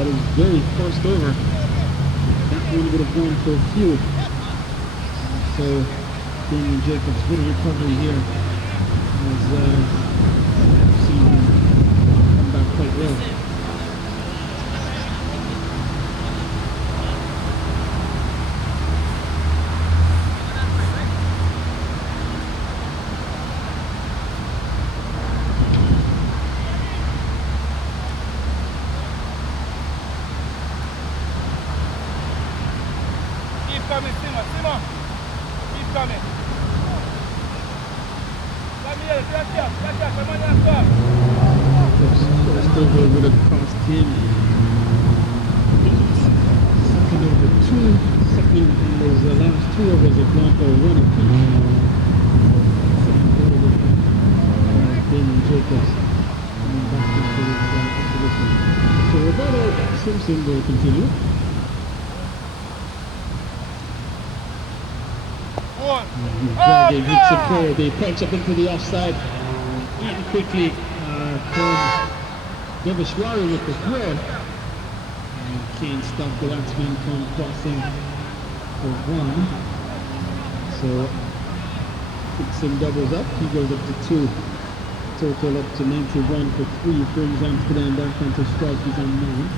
that his very first over, that one would have gone for a few. So Damien Jacobs, good recovery here, as seen him come back quite well. First over would have cost him 8. Second over 2. Second in those last 2 overs have gone for 1 apiece. Second over with Damien Jacobs coming back into this one. So Roberto Simpson will continue. Dragging Hickson forward, they punch up into the offside and quickly from Devashwari with the throw, and can't stop the batsman from crossing for 1. So Hickson doubles up, he goes up to 2, total up to 91 for 3, brings Amsterdam back onto strike, he's on 9.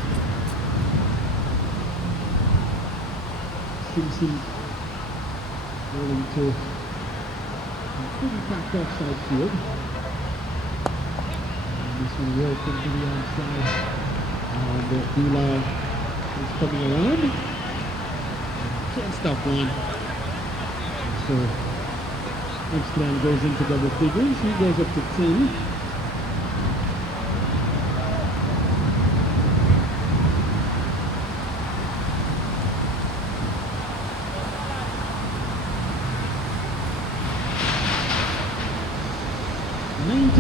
Simpson rolling to a pretty packed offside field. And this one will come to the outside. And Dula is coming around. Can't stop one. So Amsterdam goes into double figures. He goes up to 10. 92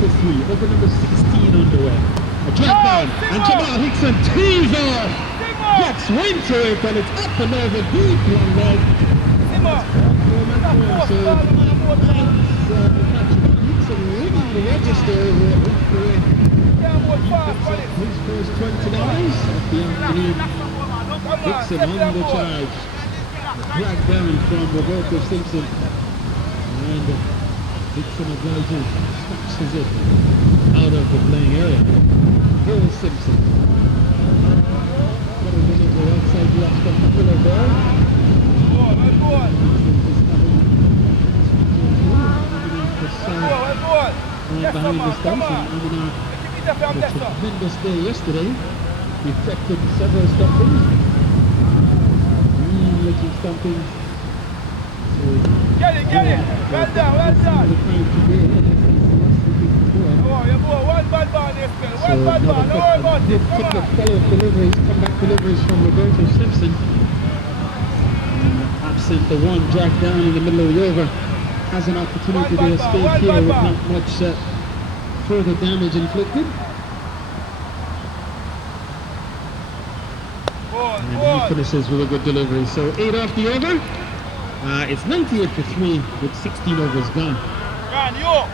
for 3, over number 16 underway. A drag down, and Jamal Hickson tees off, gets wind to it, and it's up and over deep long leg. So Hickson winning the register his first $20 of the afternoon. Hickson on the charge. Drag down from Roberto Simpson. And Hickson obliges, snatches it out of the playing area. Here's Simpson. Got a minute to outside the off-stop pillar there. Right behind the stumps, and Amina had a tremendous day yesterday. He effected several stumpings. Looking stumpings. Get it! Well done! One bad ball this spell. One bad ball, don't worry about it. Come on! Follow-up deliveries, comeback deliveries from Roberto Simpson. Absent the one dragged down in the middle of the over. Has an opportunity to escape here with not much further damage inflicted. And he finishes with a good delivery. So 8 off the over. It's 98 for 3 with 16 overs gone. Run, yo!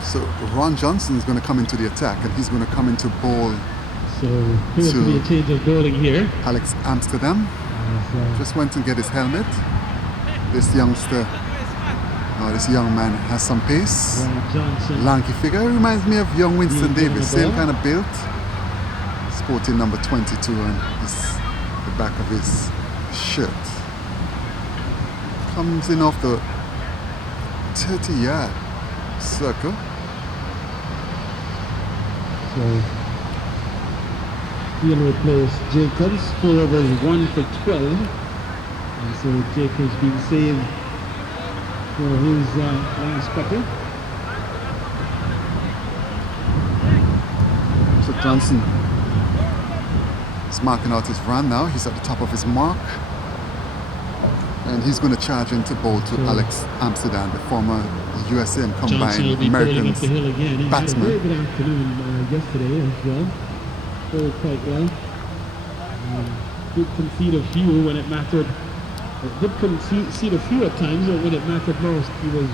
So Ron Johnson is going to come into the attack, and he's going to come into bowl. So here's to be a change of bowling here. Alex Amsterdam just went to get his helmet. This youngster, this young man has some pace. Ron Johnson. Lanky figure. Reminds me of young Winston Davis, same kind of build. Sporting number 22, and he's the back of his shirt. Comes in off the 30-yard circle. So he'll replace Jacobs, 4 overs, 1 for 12. And so Jacobs being saved for his last couple. So Johnson is marking out his run now. He's at the top of his mark. And he's going to charge into bowl to Alex Amsterdam, the former USM combined Americans batsman. Had a very good afternoon yesterday as well. Bowled quite well. Did concede a few when it mattered. Did concede a few at times, but when it mattered most, he was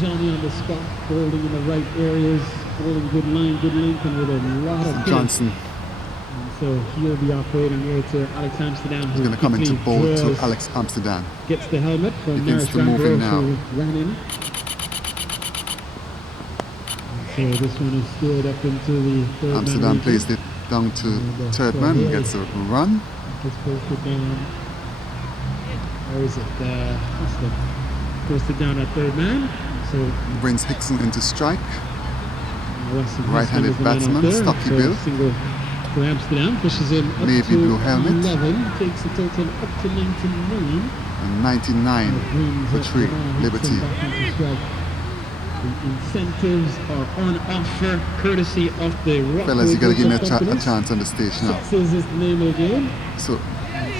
Johnny on the spot, holding in the right areas, holding good line, good length, and with a lot of Johnson. And so he'll be operating here to Alex Amsterdam. He's going to come into bowl to Alex Amsterdam. Gets the helmet from Begins to move in now. who ran in. And so this one is steered up into the third Amsterdam man plays it down to third man, gets a run. It's posted down. Where is it? Posted down at third man. So Brings Hickson into strike. Weston Right-handed is the man out batsman, there. Stocky So Bill. Single for Amsterdam, pushes him up Navy to blue helmet. 11, takes the total up to 99. And 99 Brings for up 3, Jamal Liberty. Hickson back into strike. The incentives are on offer, courtesy of the Rockaway Fellas, you got to give me a companies. chance on the stage now. Sixes is the name of the game. So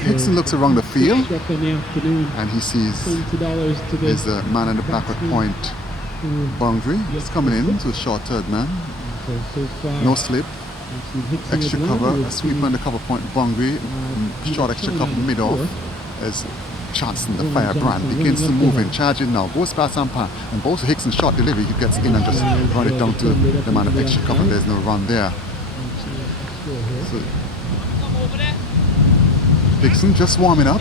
Hickson looks around the field Struck in the afternoon. and he sees $20 to the his man in the backward point boundary. He's coming in to a short third man. So far, No slip. Hickson Extra with cover, one. a sweep on the cover point boundary, short extra cover mid off as Johnson, the firebrand, begins to move in, charging now, goes past Sampan, and both Hickson short delivery, he gets in and just run it down to the man of extra cover. There's no run there. So, Hickson just warming up.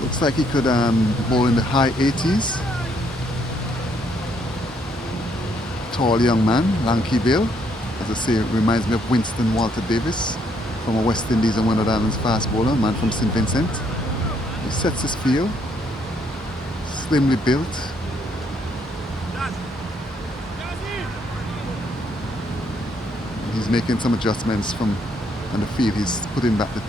Looks like he could bowl in the high 80s. Tall young man, lanky Bill. As I say, it reminds me of Winston Walter Davis from a West Indies and Windward Islands fast bowler, man from St. Vincent. He sets his field, slimly built. He's making some adjustments from on the field. He's putting back the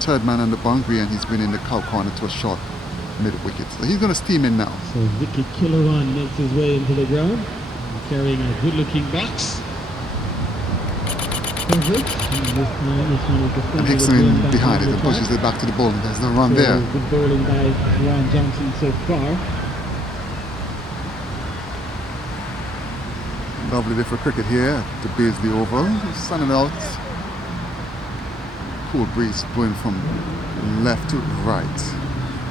third man on the boundary and he's bringing the cow corner to a short mid wicket. So he's going to steam in now. So Vicky Kilowan makes his way into the ground, carrying a good-looking box. Perfect. And this time, this one is defended And Hickson with in one behind back it on and the pushes track. it back to the bowling. There's no run So there. good bowling by Ron Johnson so far. Lovely day for cricket here at the Beasley Oval. Sunning out. Cool breeze blowing from left to right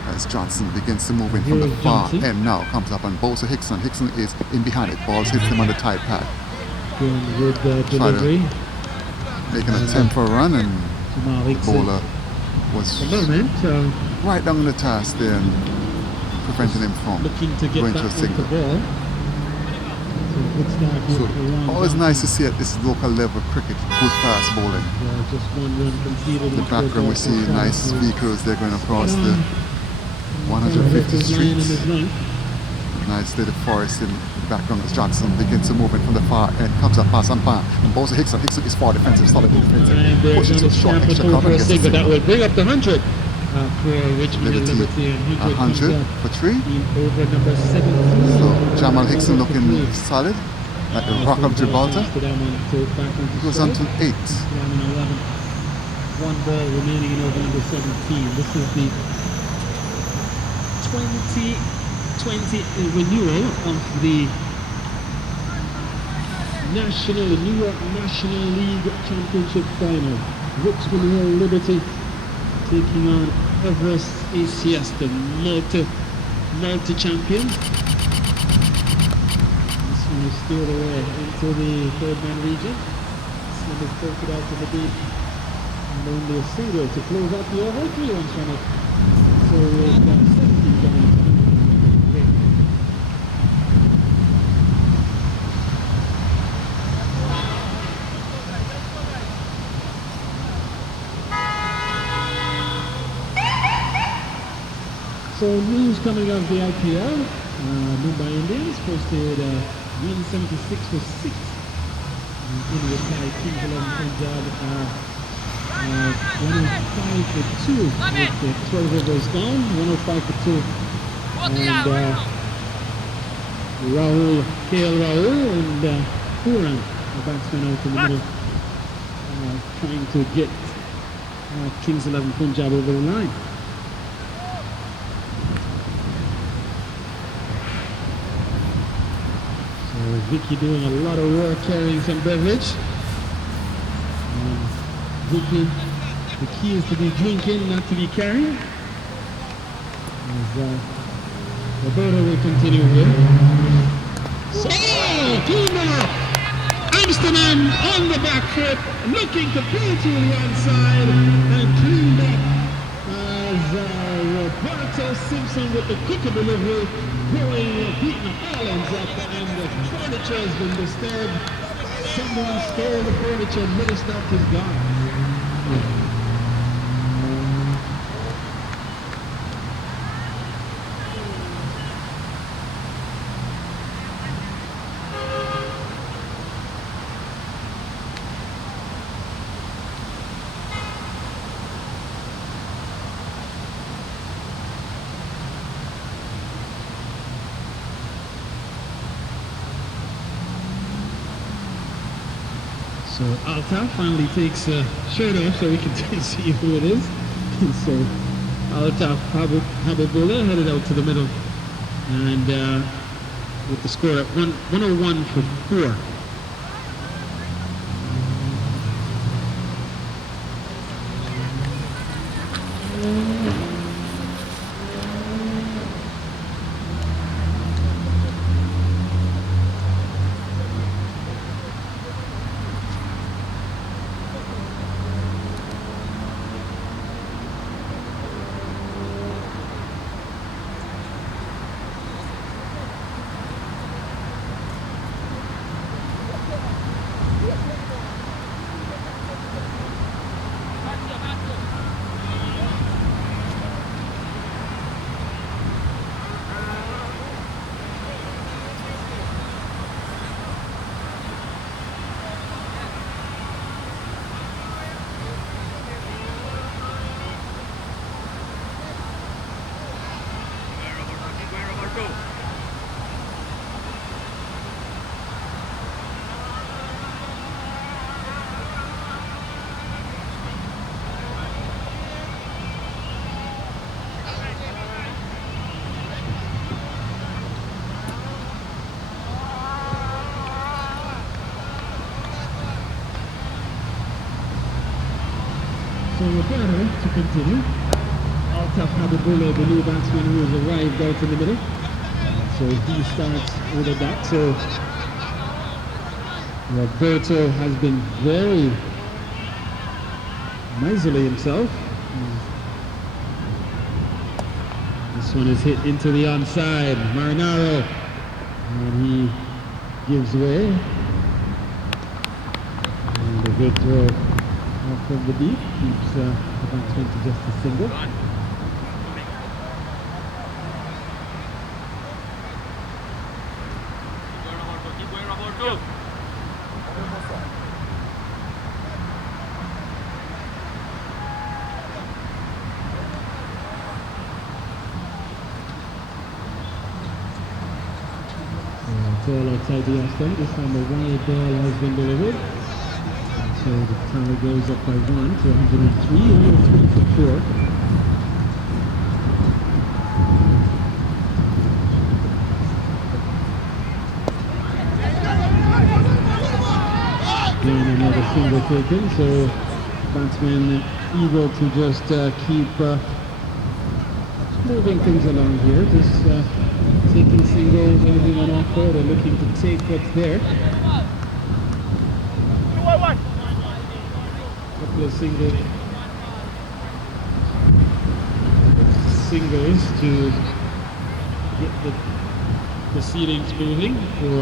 as Johnson begins to move in from the Here's far Johnson. end now. Comes up and bowls to Hickson. Hickson is in behind it. Balls hits him on the tide pad. Going with the Try to- delivery. Making an attempt for a run and Jamal the Hickson. bowler was At the moment, right down the task there and preventing him from looking to get going back to a off the single. ball. So good start here So for Ron always nice to Johnson. see at this local level cricket, good fast bowling. Just one run conceded. In the into background we the see ball. nice So vehicles they're going across the Kind of 150th hit his line and Street. his length. Nice little forest in the background as Johnson begins to move in from the far end, comes up past Sampan and bowls to Hickson. Hickson is far defensive, solid in defensive, And they're pushes going to to short snap it extra over cover, for a gets a single. That single. will bring up the 100 for Richmond and Liberty, Liberty. And 100 comes for 3. in over number 17. So Jamal Hickson Over for looking three. solid at the Rock of Gibraltar. Goes on to 8. 11. One ball remaining in over number 17. This is the 2020 renewal of the New York National League Championship Final. Richmond Hill Liberty taking on Everest ACS, the multi-champion. This one is steered away into the third man region. This one is filtered out to the deep. And only a single to close out the over. 3 runs from it. So we've got 17 down. So news coming out of the IPL, Mumbai Indians posted 176 for 6. In reply, Kings 11 Punjab are 105 for 2 with the 12 overs gone, 105 for 2. And KL Rahul and Puran, the batsman out in the middle, trying to get Kings 11 Punjab over the line. So Vicky doing a lot of work carrying some beverage. Vicky, the key is to be drinking, not to be carrying. Roberto will continue here. So, Amsterdam on the back foot, looking to pull to the onside and cleaned up as Roberto Simpson with the quicker delivery, beating the islands up, and the furniture has been disturbed. Someone stole the furniture, middle stop is gone. So Altaf finally takes a shirt off so we can see who it is. So Altaf Habibullah headed out to the middle, and with the score at 101 for 4. So Roberto to continue. Altaf Habibullah, the new batsman who has arrived out in the middle. So he starts with a bat. So Roberto has been very miserly himself. This one is hit into the onside. Marinaro. And he gives way. And a good throw from the deep, keeps the batsman to just a single. Ball outside the off stump. This time a wide ball has been delivered. So the tally goes up by 1 to 103, 103 for 4. Again, another single taken, so batsman eager to just keep moving things along here. Just taking singles, anything on offer, they're looking to take what's there. Couple of singles to get the proceedings moving for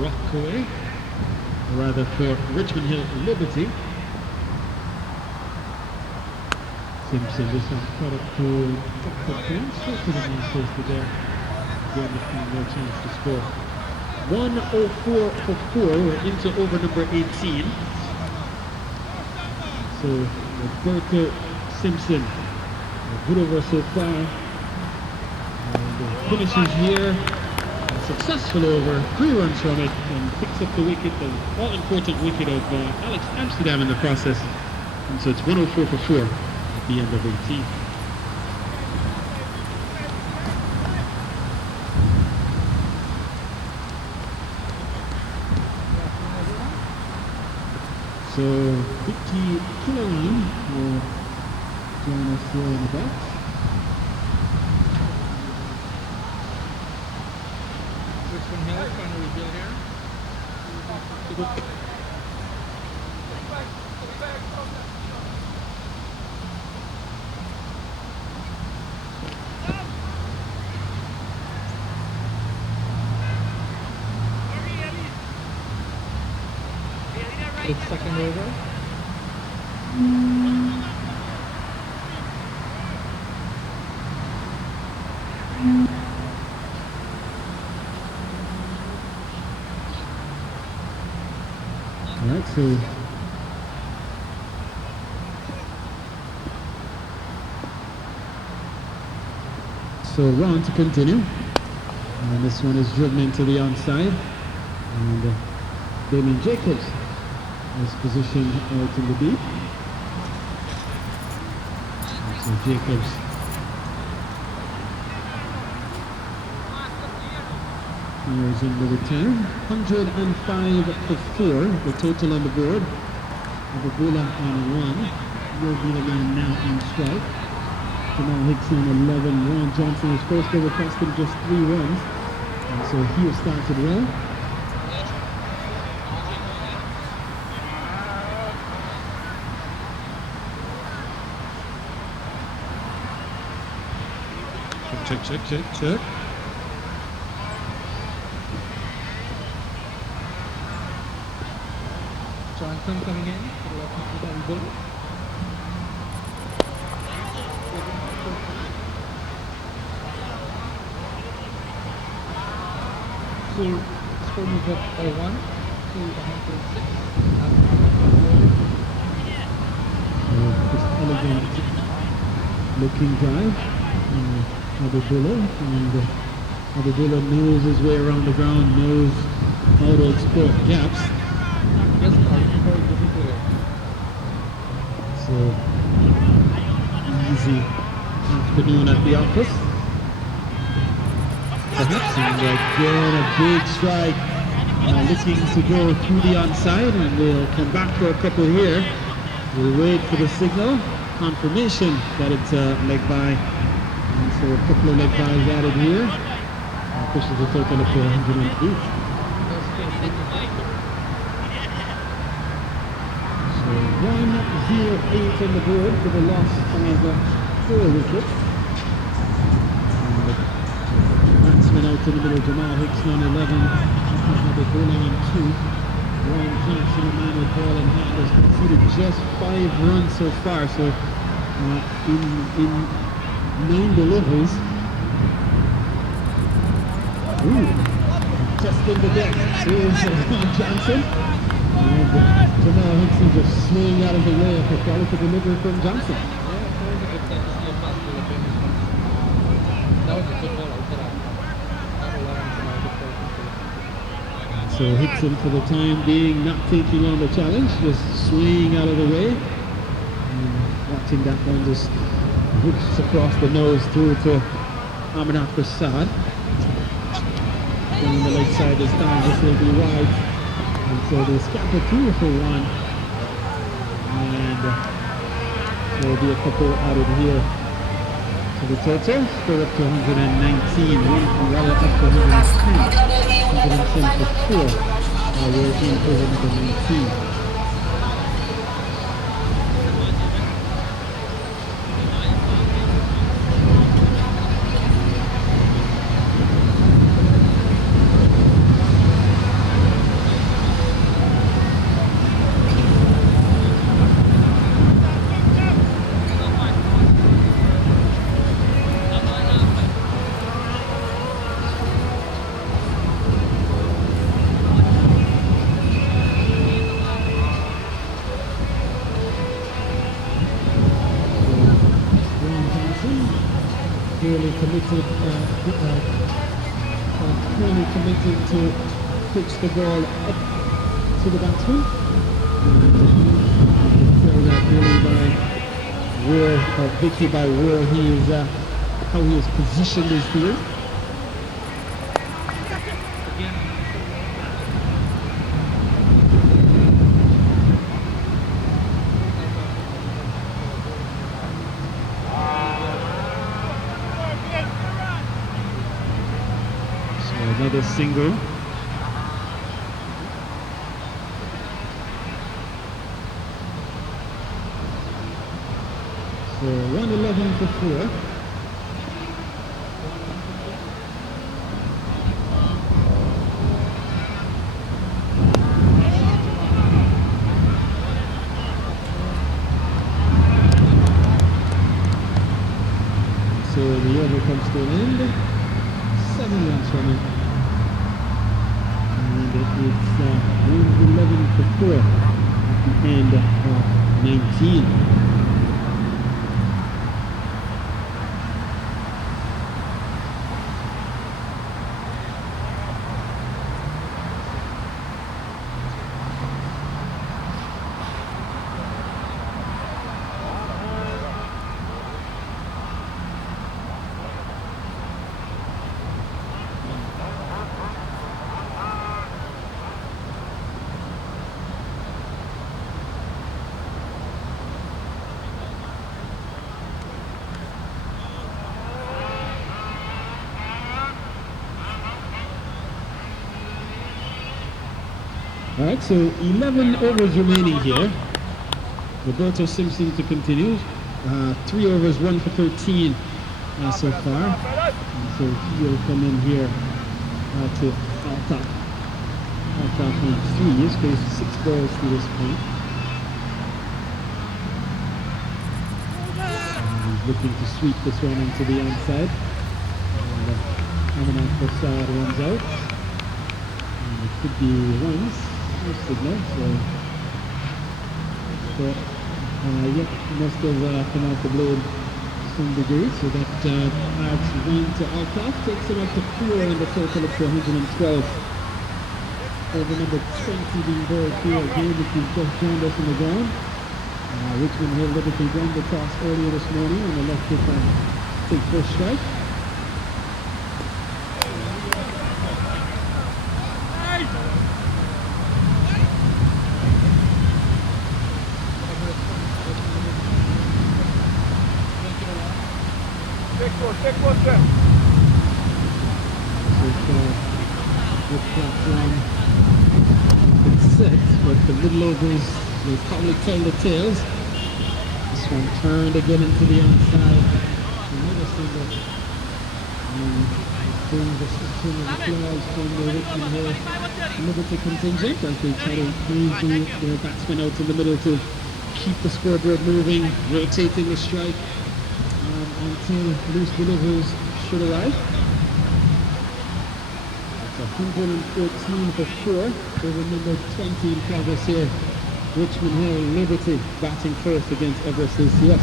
Rockaway, or rather for Richmond Hill Liberty. Simpson, this one cut up to straight to the main post there. Again, no chance to score. 104 for 4. We're into over number 18. So Roberto Simpson, a good over so far. And finishes here. A successful over, 3 runs from it, and picks up the wicket, the all-important wicket of Alex Amsterdam in the process. And so it's 104 for 4 at the end of 18. So Vicky Killoran will join us here in the box. Richmond Hill trying to rebuild here. It's second over. Alright, so round to continue, and this one is driven into the onside, and Damien Jacobs is positioned out in the deep. So Jacobs is in the return. 105 for 4, the total on the board. Ababula on 1. Will be the man now on strike. Jamal Hicks on 11. Ron Johnson is first over, cost him just 3 runs. And so he has started well. Check. Johnson coming in for the left hand goal. So score moves up by 1 to 106. This elegant looking drive. Ababula, and Ababula knows his way around the ground, knows how to exploit gaps. Yes, very good player. So easy afternoon at the office. Perhaps, and again a big strike, looking to go through the onside, and we'll come back for a couple here. We'll wait for the signal, confirmation that it's a leg by. And so a couple of leg byes added here. Pushes the total up to 108. So 108 on the board for the loss of 4 wickets. And the batsman out in the middle, Jamal Hicks on 11. Ababula on 2. Ron Johnson, a man with ball in hand, has conceded just 5 runs so far. So in 9 deliveries. Testing the deck. Here's Ron Johnson. And Jamal Hicks is just swinging out of the way of a quality delivery from Johnson. That was a good ball out there. So Hicks in for the time being, not taking on the challenge, just swinging out of the way. And watching that one just whips across the nose through to Amanat Prasad. On the leg side this time, this will be wide. And so they scamper 2 for 1. And there will be a couple added here to the total. Score up to 119. Rather up to 110. 110 for 4. We're in over number 19. clearly committed to pitch the ball up to the batsman. You can tell that really by Vicky, by where he is, how he has positioned his field. Another single. So 111 for 4. So the over comes to an end. 7 runs from it. And it's 111 for 4 at the end of 19. Alright, so 11 overs remaining here. Roberto Simpson to continue. 3 overs, 1 for 13 so far. And so he'll come in here to Altaf on 3. He's faced 6 balls to this point. And he's looking to sweep this one into the onside. And Amanat Prasad runs out. And it could be runs. Signal, so yep, must have come out the blade to some degree, so that adds 1 to Altaf, takes him up to 4 and a total of 112. Over number 20 being bowled here again, if you've just joined us on the ground. Richmond Hill Liberty won the toss earlier this morning on the left foot and take first strike. But the middle overs will probably tell the tales. This one turned again into the onside. Another single. And brings the system of applause from the Richmond Hill Liberty contingent as they try to move their batsmen out in the middle to keep the scoreboard moving, rotating the strike until loose delivers should arrive. 114 for 4 over number 20 in progress here. Richmond Hill Liberty batting first against Everest ACS.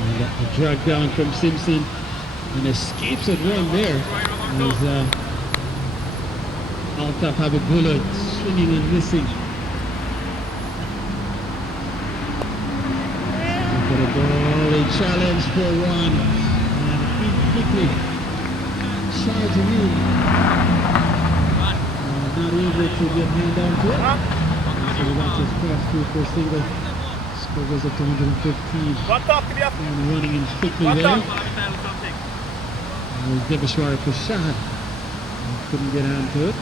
And a drag down from Simpson and escapes at one there as Altaf have a bullet swinging and missing. Got a ball, a challenge for 1 and quickly charging in. Not able to get hand down to it. So the batters cross through for a single. Score goes up to 115. And running in quickly there. Devishwar Prasad couldn't get hand to it.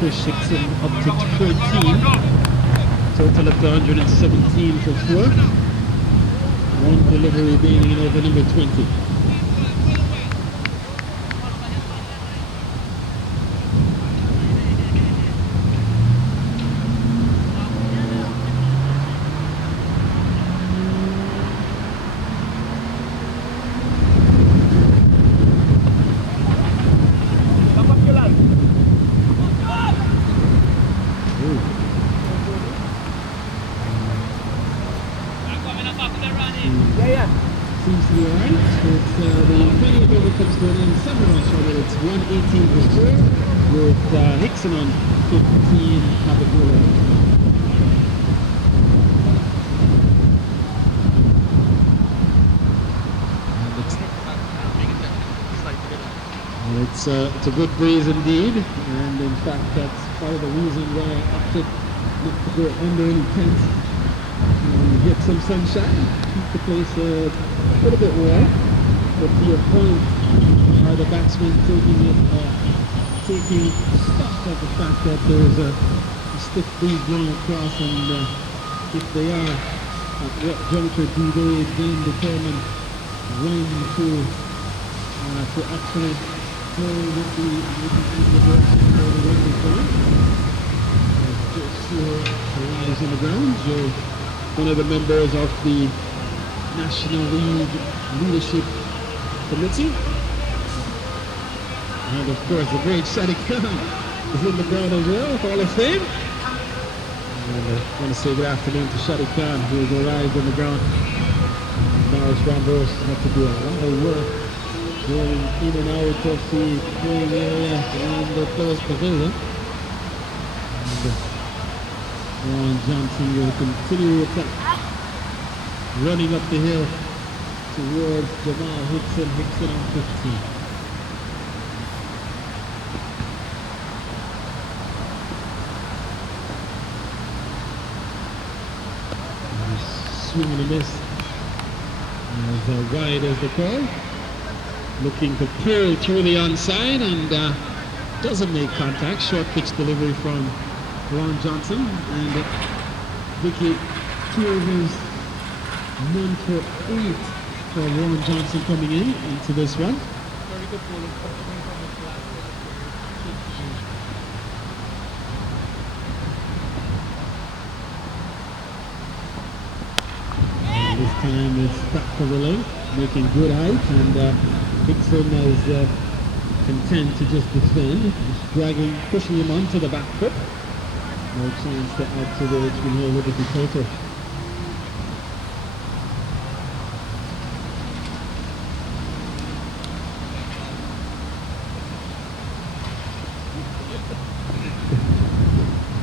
Push Hickson up to 13. Total of 117 for 4. One delivery remaining in over number 20. Seems to be alright. It's the 20th over comes to an end. 7 runs short. It's 118 to 4 with Hickson on 15. Have a bowler. It's a good breeze indeed, and in fact that's part of the reason why I opted not to go under any tent. Get some sunshine, keep the place a little bit warm. But to your point, are the batsmen taking stock of the fact that there's a stiff breeze blowing across, and if they are, at what juncture do they then determine when to actually play with the direction where the wind is going? Just lies on the ground. You're one of the members of the National League Leadership Committee. And of course the great Shadi Khan is in the ground as well, Hall of Fame. And I want to say good afternoon to Shadi Khan, who has arrived on the ground. Maurice Rambos had to do a lot of work going in and out of the playing area around the Players Pavilion. Ron Johnson will continue attack, running up the hill towards Jamal Hickson. Hickson on 15. Swing and a miss. As wide as the call. Looking to pull through the onside and doesn't make contact. Short pitch delivery from Ron Johnson, and wicket 2 overs, none for 8 for Ron Johnson coming into this one. Very good bowling. And this time it's back for the length, making good height, and Hickson is content to just defend, just dragging, pushing him onto the back foot. No chance to add to the Richmond Hill Liberty total.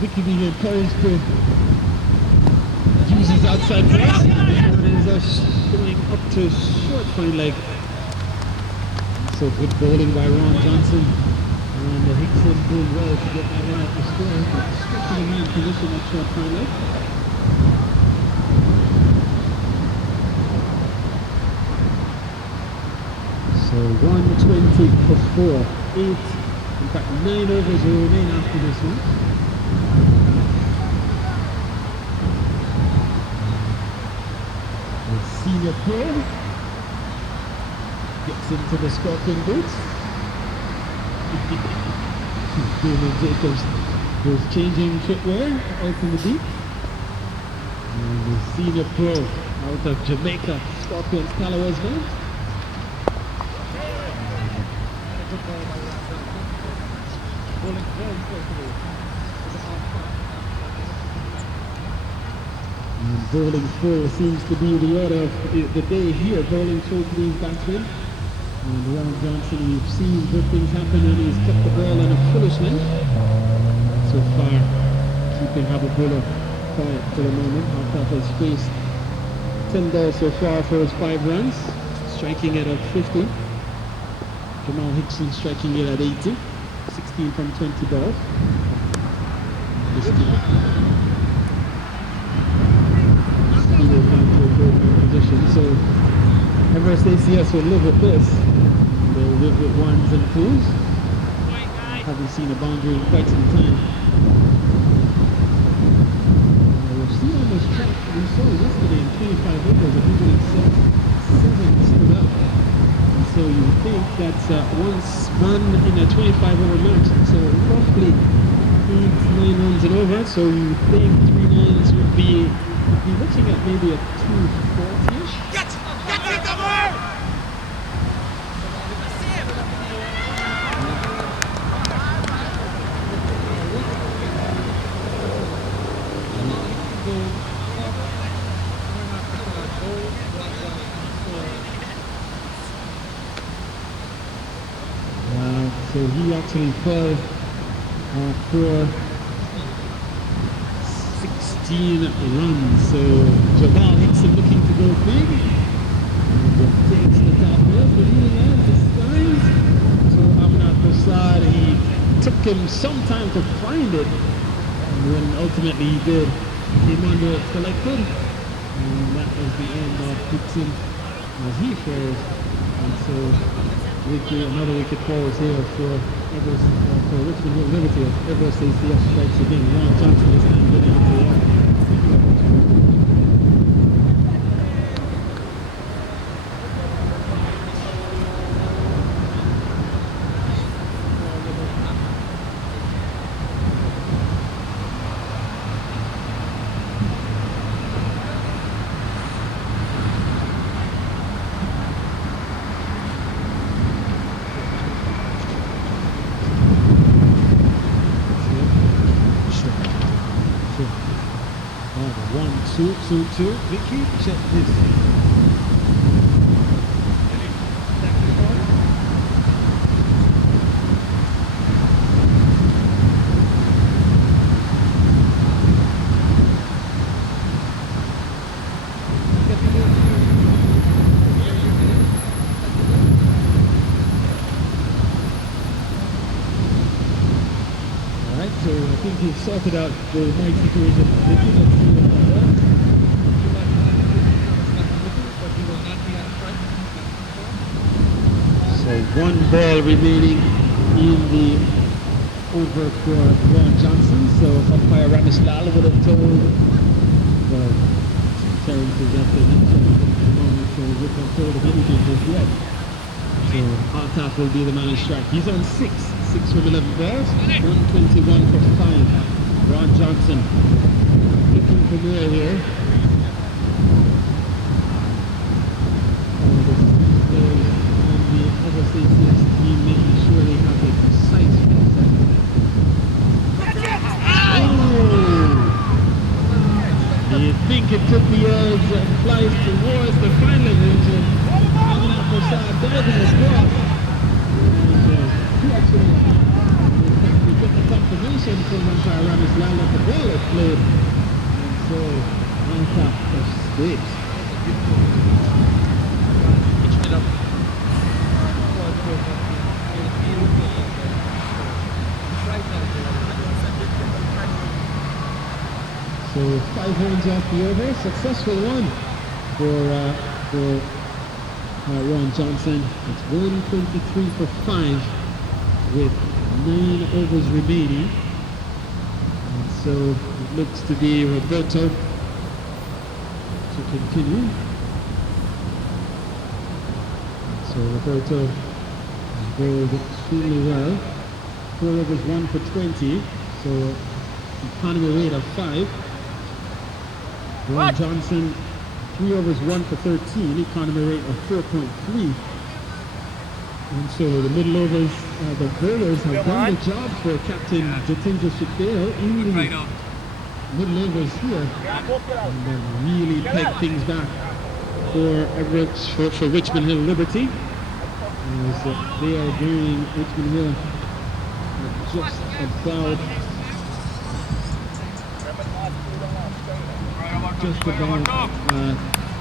Vicky being encouraged to use his outside pass, and is going up to short fine leg. So good bowling by Ron Johnson. And Hickson doing well to get that one off the square, but stretching the man position at short fine leg. So 120 for 4, 8, in fact 9 overs will remain after this one. The senior pro gets into the Scorpion boots. Damon Jacobs was changing footwear out in the deep. And the senior pro out of Jamaica, Scorpions Callaway's man. And bowling full seems to be the order of the day here. Bowling full to these batsmen. And Ron Johnson, we've seen good things happen, and he's kept the ball in a foolish length. So far, keeping Habibullah quiet for the moment. Alpha has faced 10 balls so far for his 5 runs, striking it at 50. Jamal Hickson striking it at 80. 16 from 20 balls. This team. Steele down to a good position. So Everest ACS will live with this. They'll live with 1s and 2s. Haven't seen a boundary in quite some time. We've seen on this track we saw yesterday in 25 overs, 107 that's once one in a 25-over match, so roughly 8-9 runs and over. So you think 3 nines would be looking at maybe a 240-ish. Get it, come on! So he actually fell for 16 runs. So Jabal Hickson looking to go big. And takes the top left, but he lands his signs. So Amnat Prasad, he took him some time to find it. And when ultimately he did, came under it collected. And that was the end of Hickson as he falls. And so another wicket falls here for Richmond Hill Liberty. Everest ACF strikes again. Ron Johnson is now getting into the air. Two. Vicky, check this. Alright, so I think he's sorted out the mic situation. Vicky, let's see what that does. So 1 ball remaining in the over for Ron Johnson. So umpire Ramislal would have told Terrence is up there next so we can't told him anything just yet. So on top will be the man in strike. He's on 6 from 11 balls, 121 for 5. Ron Johnson looking for more here. Other stations team making sure they have a precise set. Oh! You think it took the edge and flies towards the final engine. Amna Prasad diving as well. And he actually we get the confirmation from umpire Ramislal that the ball is played. And so on top of stakes. So 5 runs off the over, successful one for Ron Johnson. It's 123 for 5 with 9 overs remaining. And so it looks to be Roberto to continue. So Roberto has bowled extremely well. 4 overs, 1 for 20. So economy rate of 5. Ron Johnson, 3 overs, 1 for 13, economy rate of 4.3. And so the middle overs, the bowlers have done the job for Captain Jatendra Shukdale in the middle overs here. And then really peg things back for Richmond Hill Liberty. As they are doing Richmond Hill just about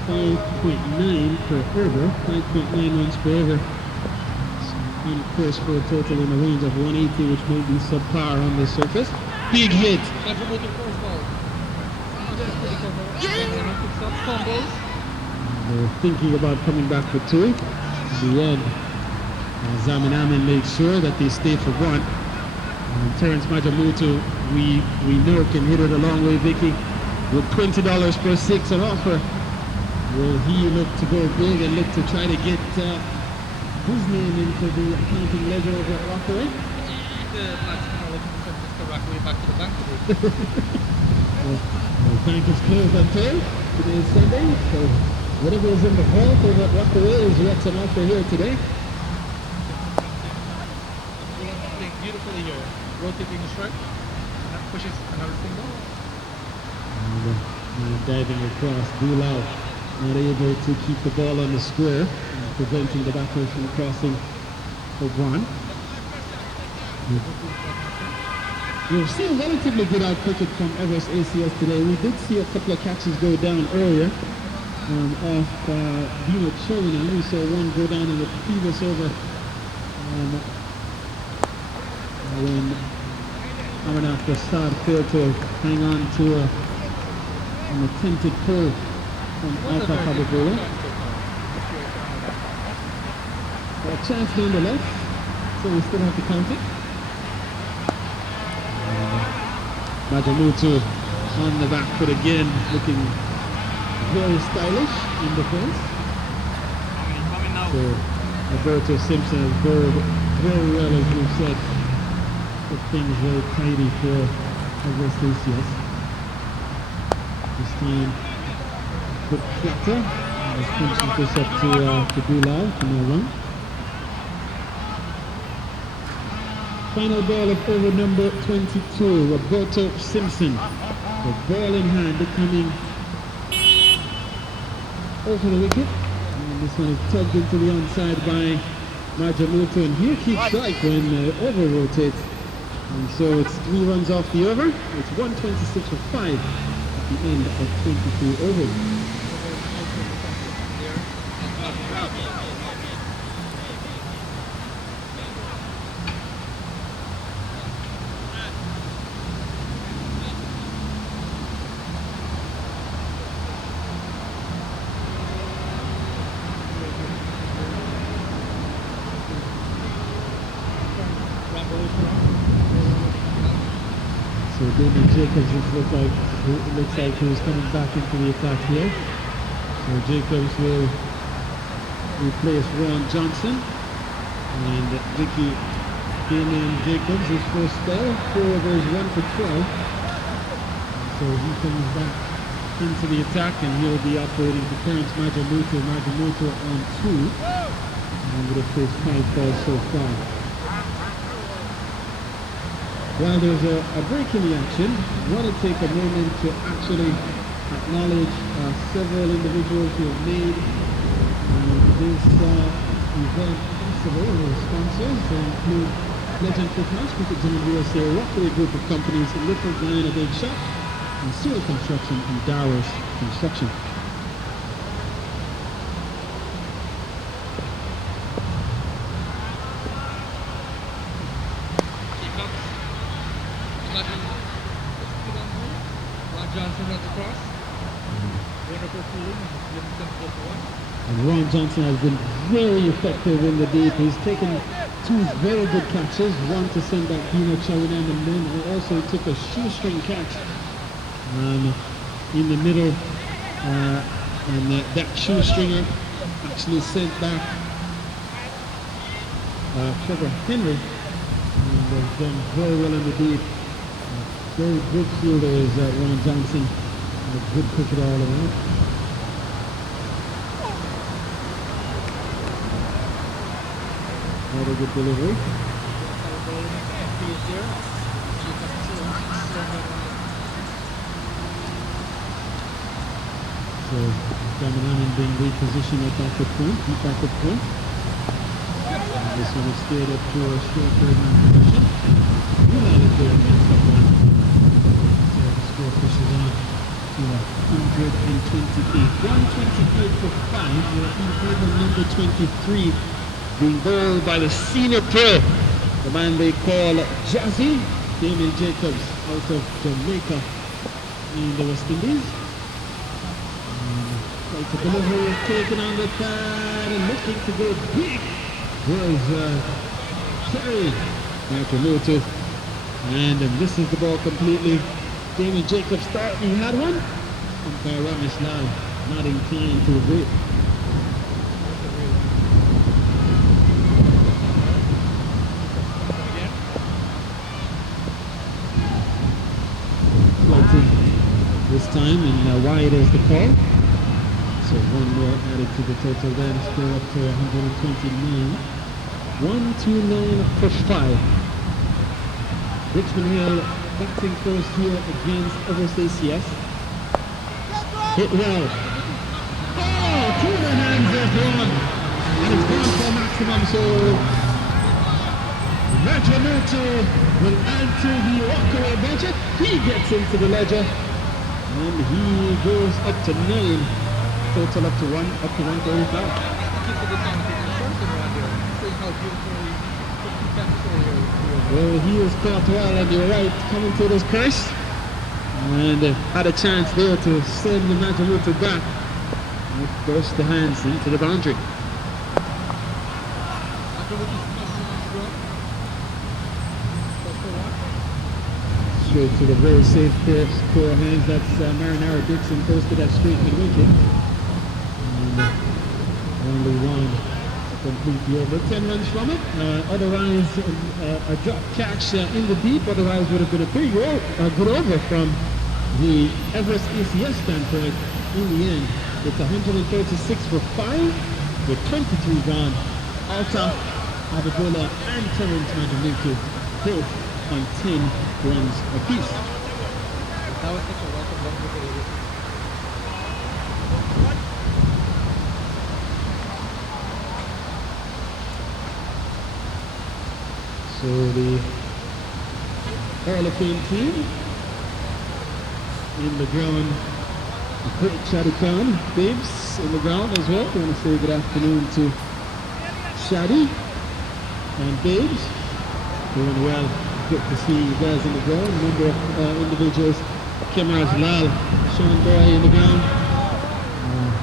5.9 per over, 5.9 runs per over. And of course for a total in the range of 180, which may be subpar on the surface. Big hit. They're thinking about coming back for 2. In the end, Zamin Amin made sure that they stay for 1. And Terrence Majamutu, we know can hit it a long way, Vicky. With $20 per 6 on offer, will he look to go big and look to try to get his name into the accounting ledger over at Rockaway. The match sent Mr. Rockaway back to the bank today. The bank is closed until today is Sunday, so whatever is in the vault over at Rockaway is what's on offer here today. Playing beautifully here, rotating the strike, and that pushes another single. And diving across, Bilal not able to keep the ball on the square, preventing the batters from crossing O'Brien. We've seen relatively good out cricket from Everest ACS today. We did see a couple of catches go down earlier off Dino Chowina. We saw one go down in the previous over when Amarnath Prasad failed to hang on to an attempted pull from Alpha Kababola. A chance nonetheless, so we still have to count it. Majamutu on the back foot again, looking very stylish in defense. So Alberto Simpson has bowled very well, as we've said. The things very tidy for Everest ACS. This time, good flatter. As Simpson puts up to Bilal for no run. Final ball of over number 22, Roberto Simpson. The ball in hand, coming over the wicket. And this one is tugged into the onside by Majamutu. And here keeps strike when over rotates. And so it's 3 runs off the over. It's 126 for 5 at the end of 22 overs. So Damien Jacobs looks like he was coming back into the attack here. So Jacobs will replace Ron Johnson. And Vicky Damien Jacobs, his first spell, 4 overs, 1 for 12. So he comes back into the attack and he'll be operating for Terence Majamutu. Majamutu on 2. And would have faced 5 balls so far. While there's a break in the action, I want to take a moment to actually acknowledge several individuals who have made this event possible. Our sponsors include Legend Foothouse, Cricket Zone USA, Rockaway Group of Companies, Little Lion of Egg Shop, and Seal Construction and Dowers Construction. And Ron Johnson has been very effective in the deep. He's taken 2 very good catches, one to send back Dino Chowina, and then also took a shoestring catch in the middle, and that shoestringer actually sent back Trevor Henry, and has done very well in the deep. Very good fielder is Ron Johnson, and a good cricketer all around. Another good delivery. So Ramanathan being repositioned at back at point, deep back at point. And this one is steered up to a short third man position. United there against that one. So the score pushes on to 128. 128 for 5. We're in over number 23. Being bowled by the senior pro, the man they call Jazzy, Damien Jacobs out of Jamaica in the West Indies. Like the delivery is taken on the pad and looking to go big was Terry Majamutu, and misses the ball completely. Damien Jacobs thought he had one. Umpire Ramesh Lal not inclined to agree. this time, and wide is the call. So one more added to the total then, score up to 129. 129 push 5. Richmond Hill batting first here against Everest ACS. Hit well. Oh, two of the hands are gone. And it's gone for maximum, so Rajamutu will add to the walkaway budget. He gets into the ledger. And he goes up to 9. Total up to 135. Well, he was caught well on the right, coming to this crest, and had a chance there to send the Majamutu back. And burst the hands into the boundary. Straight to the very safe score hands. That's Marinara Dixon posted that straight mid-wicket. And only one complete the over. 10 runs from it. Otherwise, a drop catch in the deep. Otherwise, would have been a pretty good over from the Everest ACS standpoint. In the end, it's 136 for 5 with 23 gone. Alta, Ababola, and Terence Majamutu both on 10 runs apiece. That was such a welcome run for the So the Hall of Fame team in the ground. Great Shadi Khan, Babes in the ground as well. I want to say good afternoon to Shadi and Babes. Doing well. Good to see you guys in the ground. A number of individuals. Kimraj Lal, Sean Boy in the ground.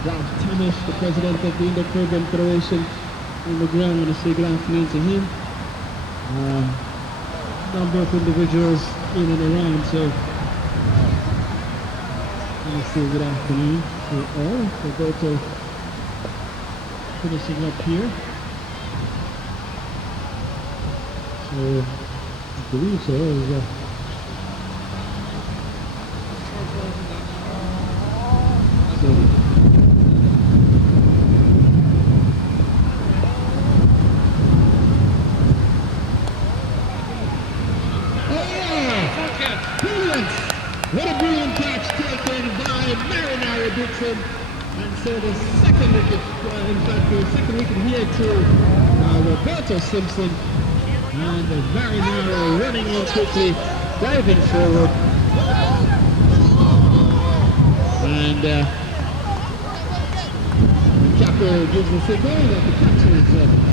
Ralph Tamish, the president of the Indo-Caribbean Federation, in the ground. I want to say good afternoon to him. Number of individuals in and around, so I want to say good afternoon to all. Roberto finishing up here. So I believe so. What a brilliant catch taken by Marinara Dixon. And so the second wicket, in fact the second wicket here to Roberto Simpson. And Marinara running in quickly, diving forward. And Capper gives the signal that the catcher is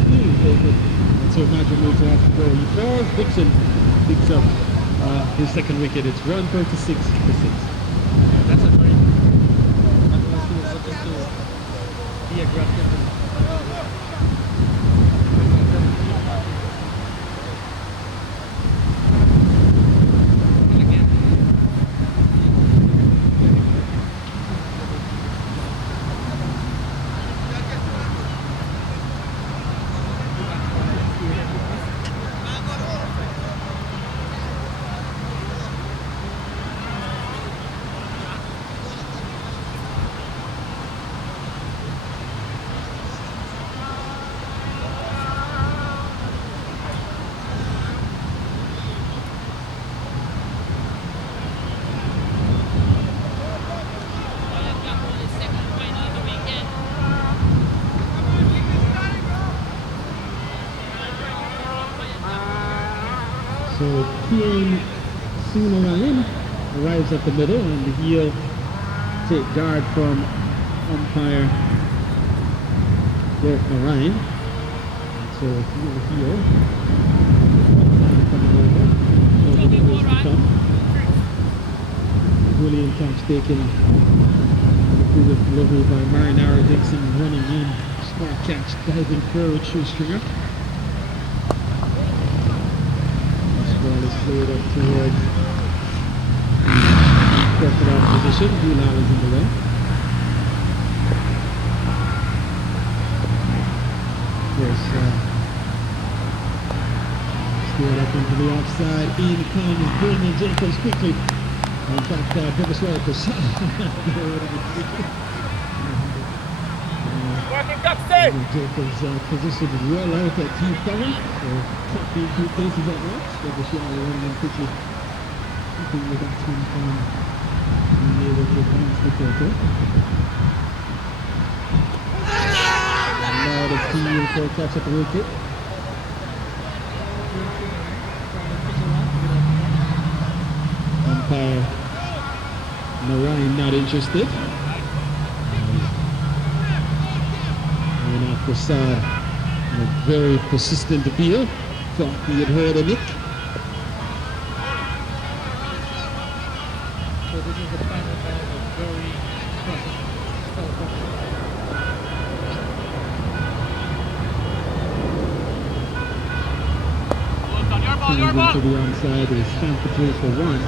being taken. And so Majamutu has to go. He falls, Dixon picks up his second wicket. It's 136 for 6. That's a very looking to be aggressive. So Kian Sunarayan arrives at the middle, and he'll take guard from umpire Derek Narayan. So he'll coming over the hills to come. Brilliant catch taken. Previous delivery by Marinara Dixon, running in. Smart catch, diving forward, shoestringer. Played up towards crocodile position. Bilal is in the way. Yes, steered up into the offside. In comes Brendan Jacobs quickly. In fact, Davis well Prasad. Jacobs positioned well out at team cover, so can't be in two places at once. Davis well running in quickly, keeping the batsman from being able to advance the total. And now the team will catch up the wicket. Umpire Narayan not interested. And Prasad, a very persistent appeal. Thought he had heard a nick. So this is the final ball of very Comes into the onside, is stamped the play for one.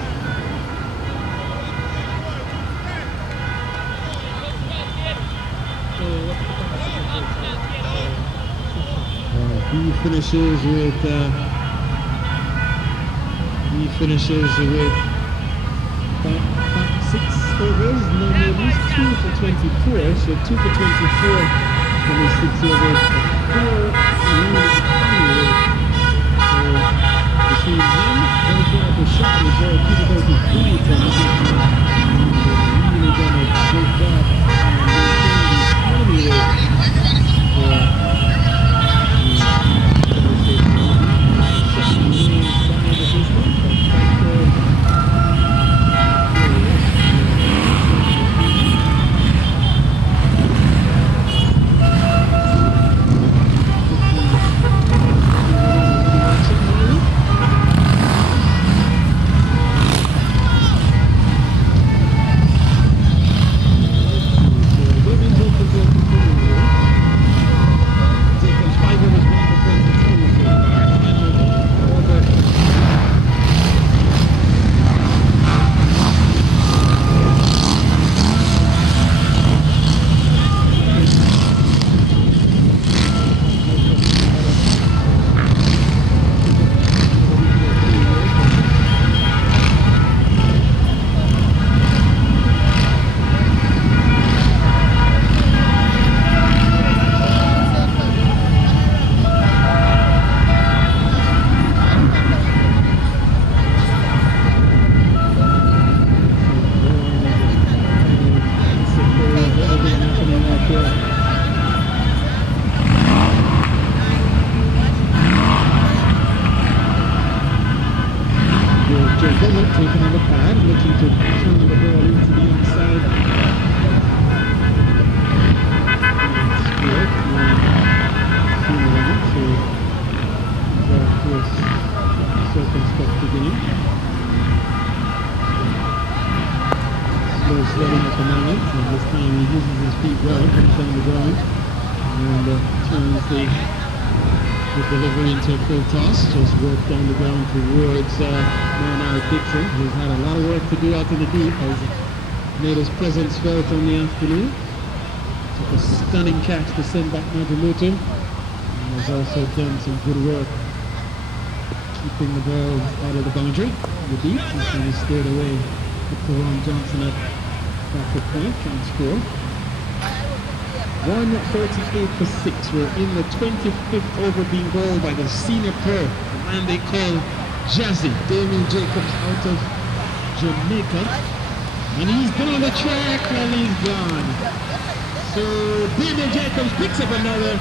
He finishes with 6 overs, no more, 2 for 24, so 2 for 24 from his 6 overs, 4 between him and the shot is very difficult to beat, and he's really done a great job maintaining his economy rate. Taking on the pad, looking to turn the ball into the inside. Good. So circumspect beginning. Slow sledding at the moment, and this time he uses his feet well, comes down the ground, and turns the delivery into a full toss, just work down the ground towards Marinara Dixon, who's had a lot of work to do out in the deep, has made his presence felt on the afternoon. Took a stunning catch to send back Majamutu, and has also done some good work keeping the ball out of the boundary, the deep, and he steered away to Ron Johnson at backward point, can't score. 138 for 6. We're in the 25th over being bowled by the senior pro, the man they call Jazzy, Damien Jacobs out of Jamaica. And he's been on the track and he's gone. So Damien Jacobs picks up another.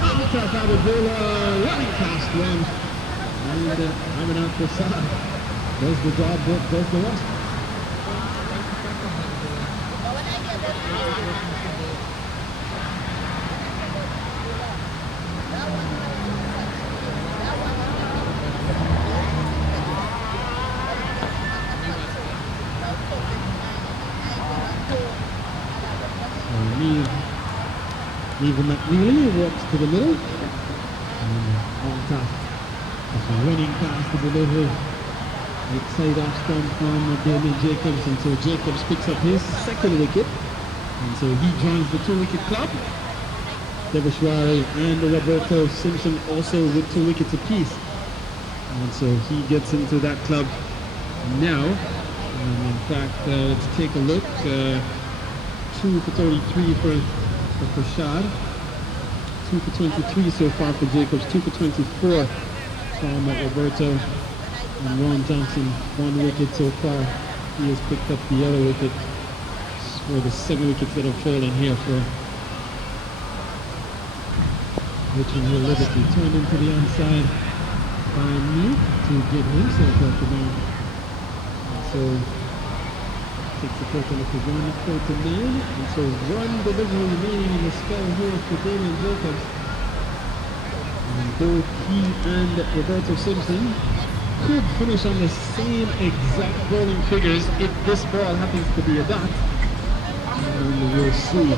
Out of Ababola, running past one. And Aminat Prasad does the job, does the rest. Even McNeely walks to the middle. And on top, running past the delivery. Side off stump from Damien Jacobs, and so Jacobs picks up his second wicket. And so he joins the 2-wicket club. Devashwari and Roberto Simpson also with 2 wickets apiece. And so he gets into that club now. In fact, let's take a look. 2 for 33 for Prashad. 2 for 23 so far for Jacobs. 2 for 24 from Roberto. And Ron Johnson, 1 wicket so far. He has picked up the other wicket for the 7 wickets that have fallen here for Richmond Hill Liberty. Turned into the onside by me to get himself off the ground. So takes a quick look at 149. And so 1 delivery remaining in the spell here for Damien Jacobs. And both he and Roberto Simpson could finish on the same exact bowling figures if this ball happens to be a dot. And we'll see.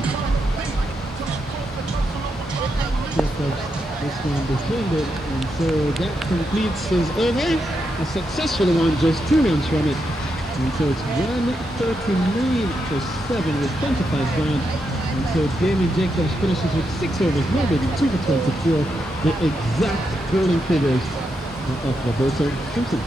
Jacobs, this one defended, and so that completes his over. A successful one, just 2 runs from it. And so it's 139 for 7 with 25 gone. And so Damien Jacobs finishes with 6 overs, no biggie, 2 for 24, the exact bowling figures of Roberto Simpson.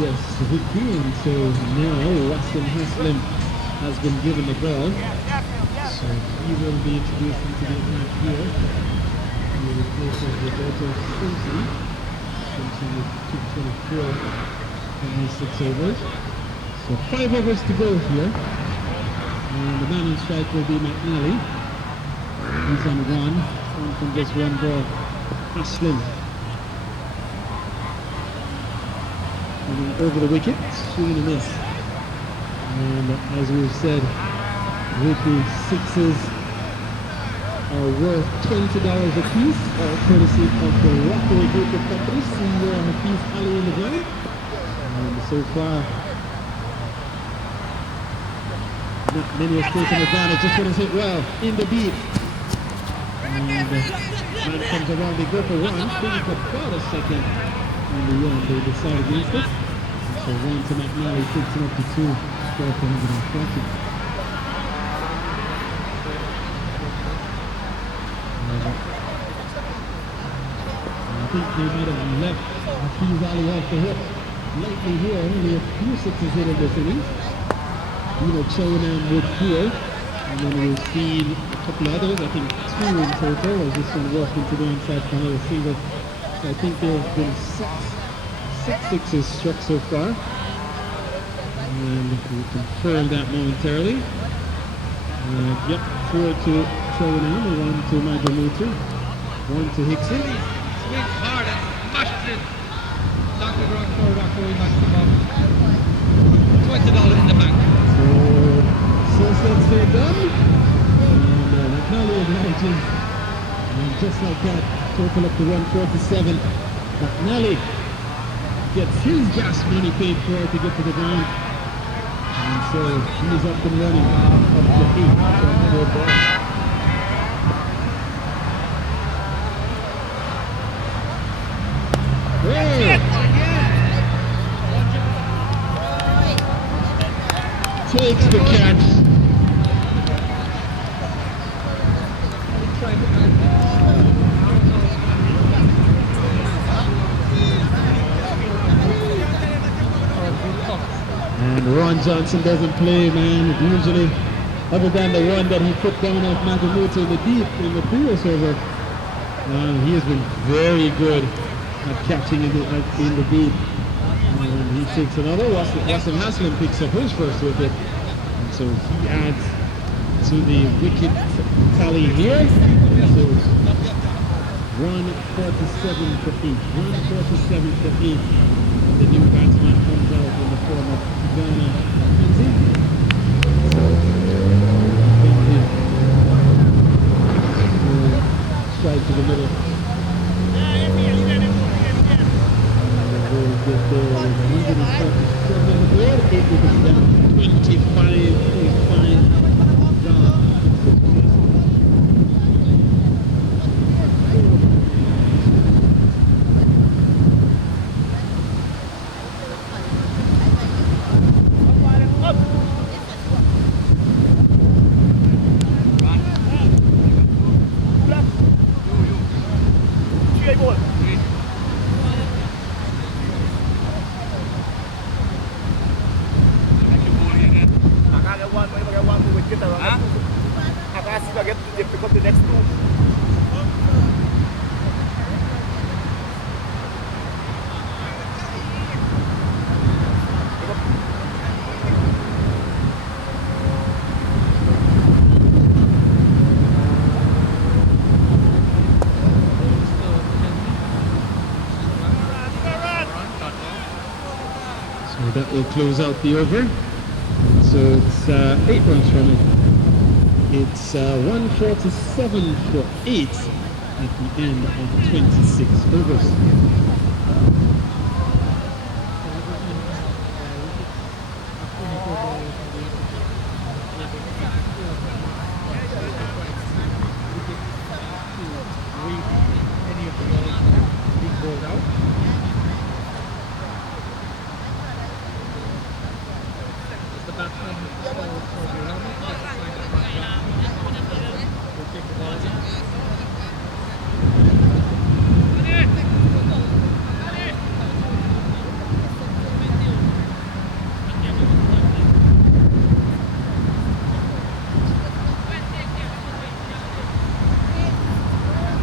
Yes, good game. So now Wassim Haslam has been given the ball. So he will be introduced into the attack here. He replaces Roberto Simpson. Simpson with 224 from his 6 overs. So 5 overs to go here. And the man on strike will be McNally. He's on 1 from just 1 ball. Haslam. Over the wicket, swing and a miss. And as we've said, weekly 6s are worth $20 a piece, all courtesy of the Rockaway Group of Companies, CEO Hafiz Ali in the ground. And so far, not many have taken advantage. This one is hit well in the beat. And man comes around, they go for 1, think about a second. And they decide against it. So 1 to McNally takes him up to 2, score for 140. I think they might have left Hafiz Ali off the hook lately here. Only a few 6s hit in this inning. Chonan with 4. And then we've seen a couple others, I think 2 in total, as this one walked into the inside for another single. So I think there have been 6 6s struck so far. And we confirm that momentarily. Yep, 4 to Chonan, 1 to Majamutu, 1 to Hickson. Swings hard and smashes it. Knocked it around for Rockaway, knocks him off. $20 in the bank. So that's done. And McNally acknowledges. And just like that, total up to 147. McNally gets his gas money paid for to get to the ground. And so he's up and running up to 8 for another ball. Takes the catch. And Ron Johnson doesn't play, man. Usually, other than the one that he put down off Magamutu in the deep in the previous over, he has been very good at catching in the deep. And he takes another. Wassim Haslam picks up his first wicket. And so he adds to the wicket tally here. So 147 for 8. 147 for 8. The new batsman comes out in the form of Ghana Mackenzie. Strike to the middle. We'll get there with 147 on the board. 8 wickets down, 24 So that will close out the over. So it's 8 runs from it. It's 147 for 8 at the end of 26 overs.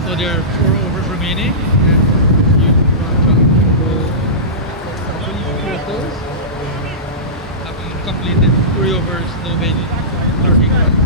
So there are 4 overs remaining. And you having completed 3 overs, no made 13 runs.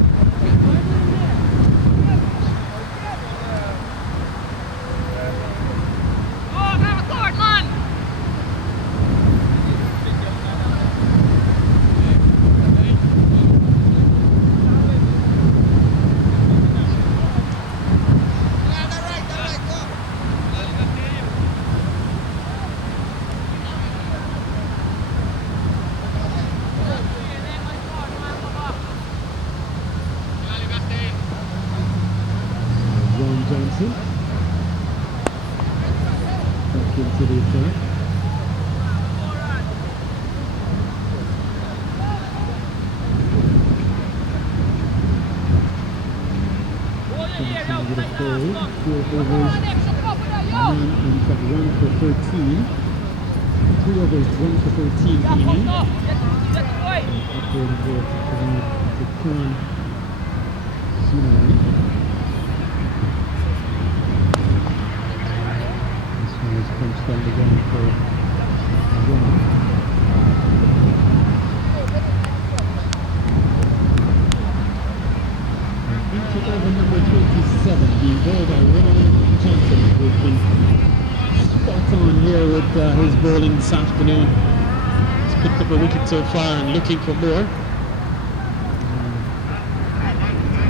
Johnson back into the attack. Johnson with a fold, 4 overs, 1 for 13. 3 overs, 1 for 13 inning. Upward here to Khan Sunari. Punched on the ground for 1. Into over number 27, being bowled by Ron Johnson, who's been spot on here with his bowling this afternoon. He's picked up a wicket so far and looking for more.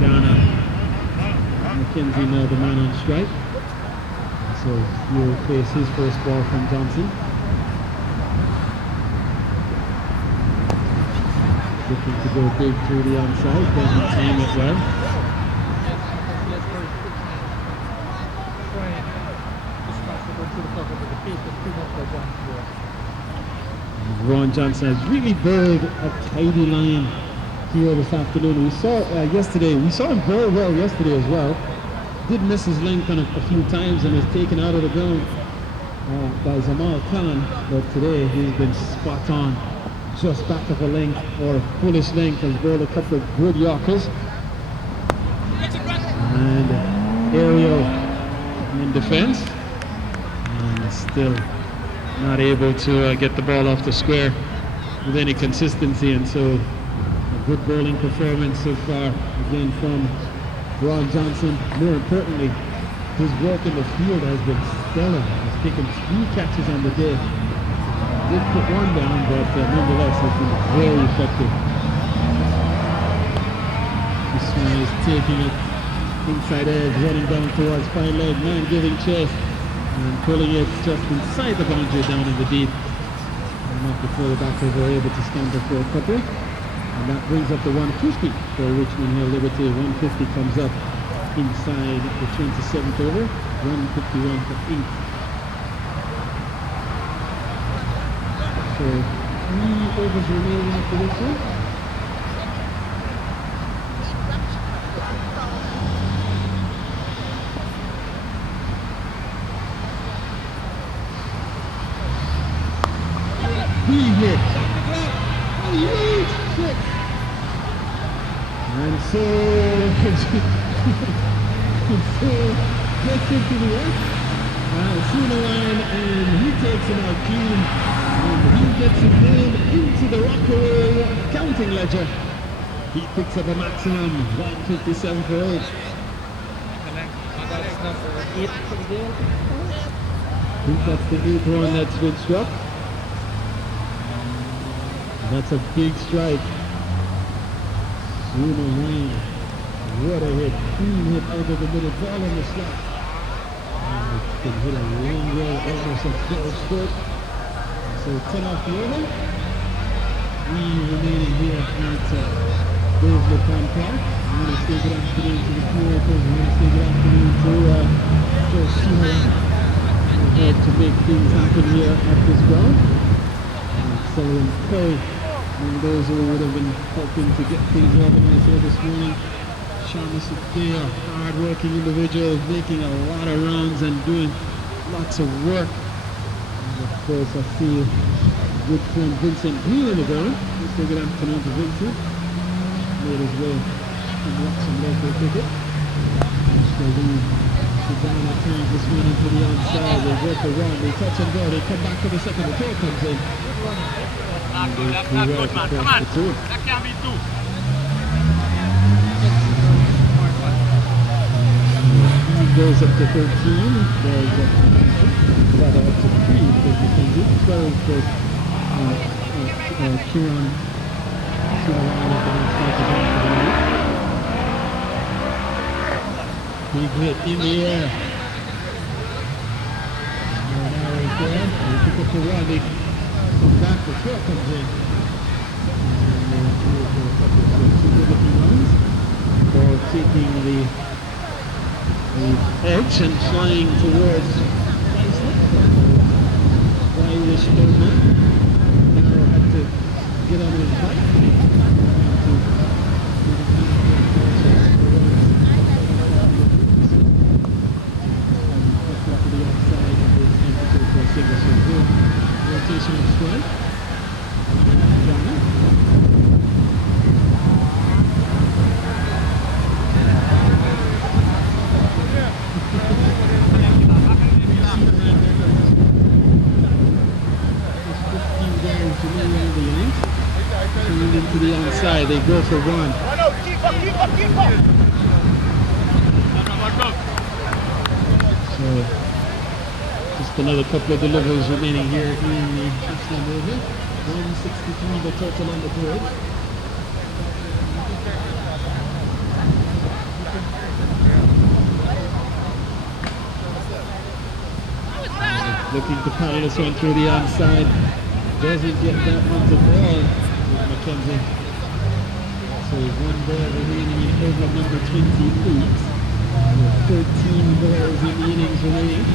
Ghana, McKenzie now the man on strike. So he'll face his first ball from Johnson. Looking to go big through the onside, doesn't time it well. Ron Johnson has really bowled a tidy line here this afternoon. We saw yesterday, we saw him bowl well yesterday as well. Did miss his length on a few times and was taken out of the ground by Zamal Khan, but today he's been spot on, just back of a length or foolish length. Has bowled a couple of good Yorkers. And aerial in defense, and still not able to get the ball off the square with any consistency, and so a good bowling performance so far again from Ron Johnson. More importantly, his work in the field has been stellar. He's taken 3 catches on the day. Did put 1 down, but nonetheless has been very effective. This one is taking it inside edge, running down towards fine leg, man giving chase and pulling it just inside the boundary down in the deep. And not before the backers were able to stand up for a couple. And that brings up the 150 for Richmond Hill Liberty. 150 comes up inside the 27th over. 151 for 8. So 3 overs remaining after this one. He hit. And so, gets into the earth, through the line, and he takes him out clean, and he gets his name into the Rockaway counting ledger. He picks up a maximum 157 for 8. That's number 8 for the game. I think that's the 8th one that's been struck. That's a big strike. Sooner Rain. What a hit. Clean hit out of the middle. Ball on the slot. And it's been hit a long way, almost a full stroke. So 10 off the over. We remaining here at Dave LeCon Park. We're going to say good afternoon to the co-workers. We're going to say good afternoon to Joe Sheehan, who helped to make things happen here at this ground. Sullivan Perry, and those who would have been helping to get things organized here this morning. Shamus Adair, hard-working individual, making a lot of runs and doing lots of work. And of course, I see good friend Vincent Green in the ground. Let's say good afternoon to Vincent. Made his way to watch some local cricket. So we sit down at times this morning to the outside. They go for one, they touch and go, they come back for the second, the throw comes in. That's not good, man. Come on. That can't be two. He goes up to 13, goes up to 3, because he can do 12 for Kieran to the line at the next side. Big hit in the air. Now right there, they pick up the one, they come back, the throw comes in. And they do it for a couple of two good-looking runs for taking the edge and flying towards the Irish bowman. Now had to get on his bike. To the outside and there's time to go for a single. So good rotation of strike. To the outside, they go for one. So, just another couple of deliveries remaining here in the Richmond over. 163 the total on the board. Looking to pound this one through the onside. Doesn't get that on the ball with McKenzie. So one ball remaining in over number 28. 13 balls in the innings remaining.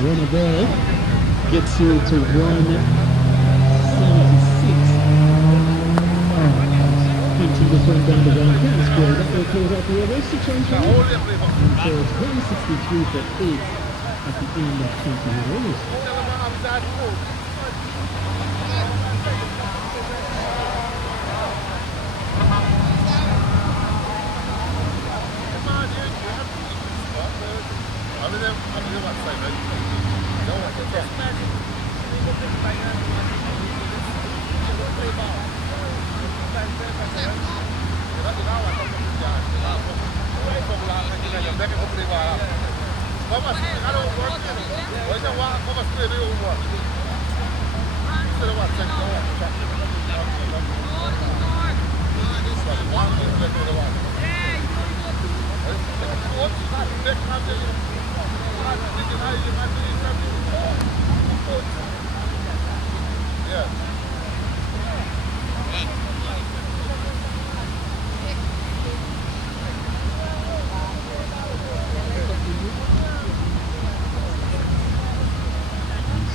Run a ball gets you to 176. 15% down the ground. Can't score. That will close out the over. 6 runs for you. And so it's 163 for 8 at the end of 20 overs.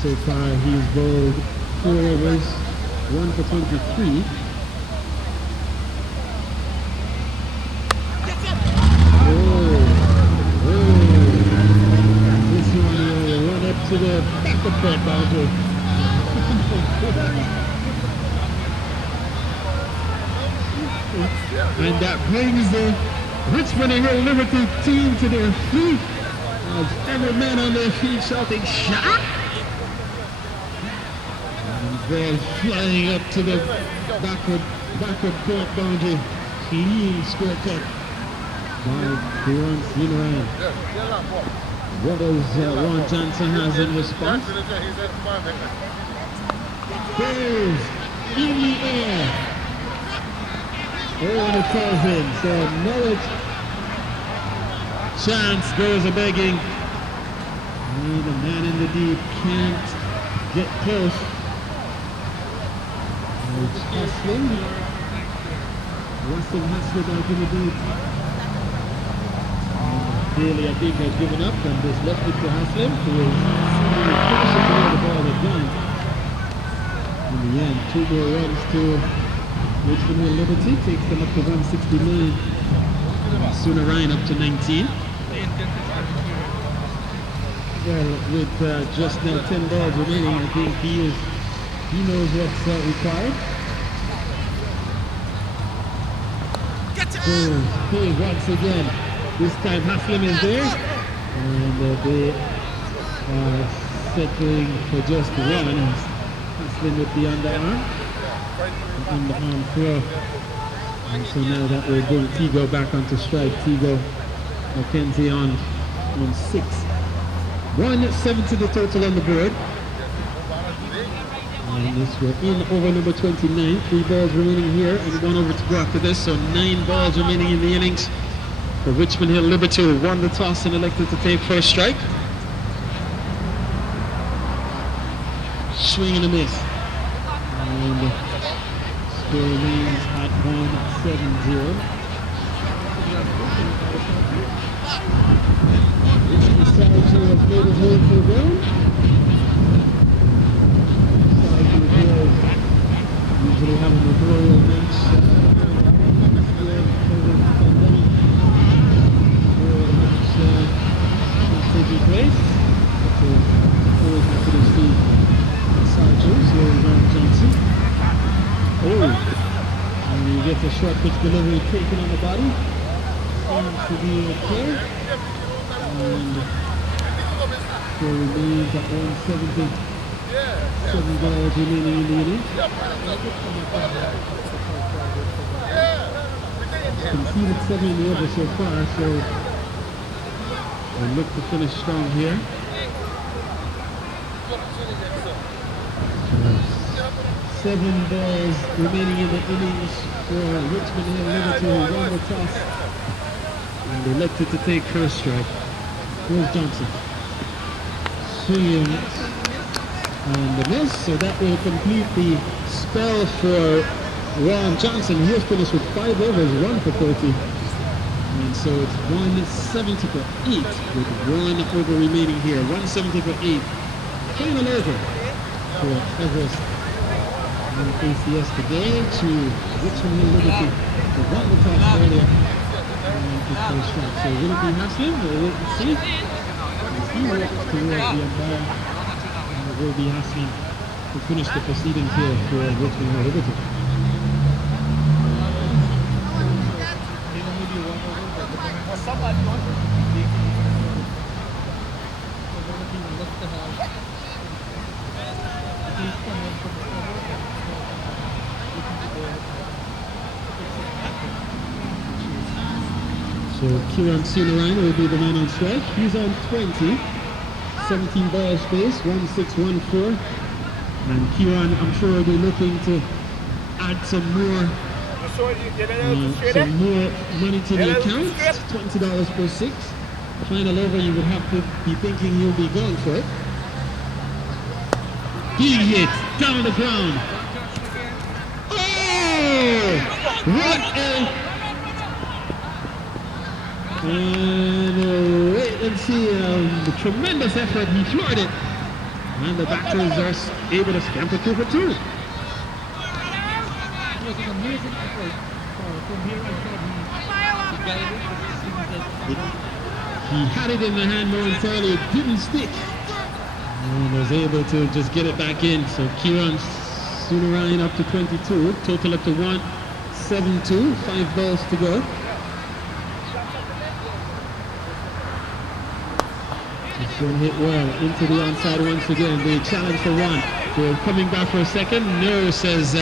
So far, he's bowled 4 overs, 1 for 23. This one will run up to the back of that boundary. And that brings the Richmond Hill Liberty team to their feet. As every man on their feet shouting, shot! And ball flying up to the backward court boundary. Clean square cut by Kieran Sinaran. What does Ron Johnson has in response? Balls in the air. Oh, and it falls in. So Norwich chance goes a begging. And the man in the deep can't get close. It's hustling. Russell hustling out in the deep. Really, I think has given up and just left it to Haslam, who is closer to where the ball had gone. In the end, 2 more runs to Richmond Hill Liberty, takes them up to 169. Sooner Ryan up to 19. Well, with just now 10 balls remaining, I think he knows what's required. So, here once again. This time Haslam is there, and they are settling for just one. Haslam with the underarm throw. And so now that we're going Tigo back onto strike, Tigo McKenzie on 6. 170 the total on the board. And this we're in over number 29. 3 balls remaining here and 1 over to go after this, so 9 balls remaining in the innings. For Richmond Hill Liberty, who won the toss and elected to take first strike. Swing and a miss. And the score remains at 170. Richmond Sargent has made his way to the ground. Sargent will usually have a memorial match. Taking place. So always happy to see Sargent here in Ron Johnson. Oh, and he gets a short pitch delivery taken on the body. Seems to be okay. And score remains at 170. 7 balls remaining in the inning. Conceded 7 in the over so far, so we'll look to finish strong here. 7 balls remaining in the innings for Richmond Hill Liberty, who won the toss and elected to take first strike. Here's Johnson. Swinging and the miss, so that will complete the spell for Ron Johnson. He'll finish with 5 overs, 1 for 30. And so it's 170 for 8 with 1 over remaining here. 170 for 8. Final over for Everest and ACS today to Richmond Hill Liberty. They won the toss earlier and the first shot. So will it be Haslam? We'll wait and see. As he walks towards the umpire, and it will be Haslam to finish the proceedings here for Richmond Hill Liberty. So Kieran Sinaran will be the man on strike. He's on 20. 17 balls faced, 1-6-1-4. And Kieran, I'm sure, will be looking to add some more money to the account. $20 per 6. Final over, you would have to be thinking you'll be going for it. Being hit down the ground. Oh! What a... And wait and see the tremendous effort. He floored it. And the batters are able to scamper 2 for 2. It was an amazing effort from here until He had it in the hand momentarily, it didn't stick. And was able to just get it back in. So Kieran Sunarayan up to 22, total up to 7-2, 5 balls to go. This one hit well into the onside once again. The challenge for one. They're coming back for a second. No, says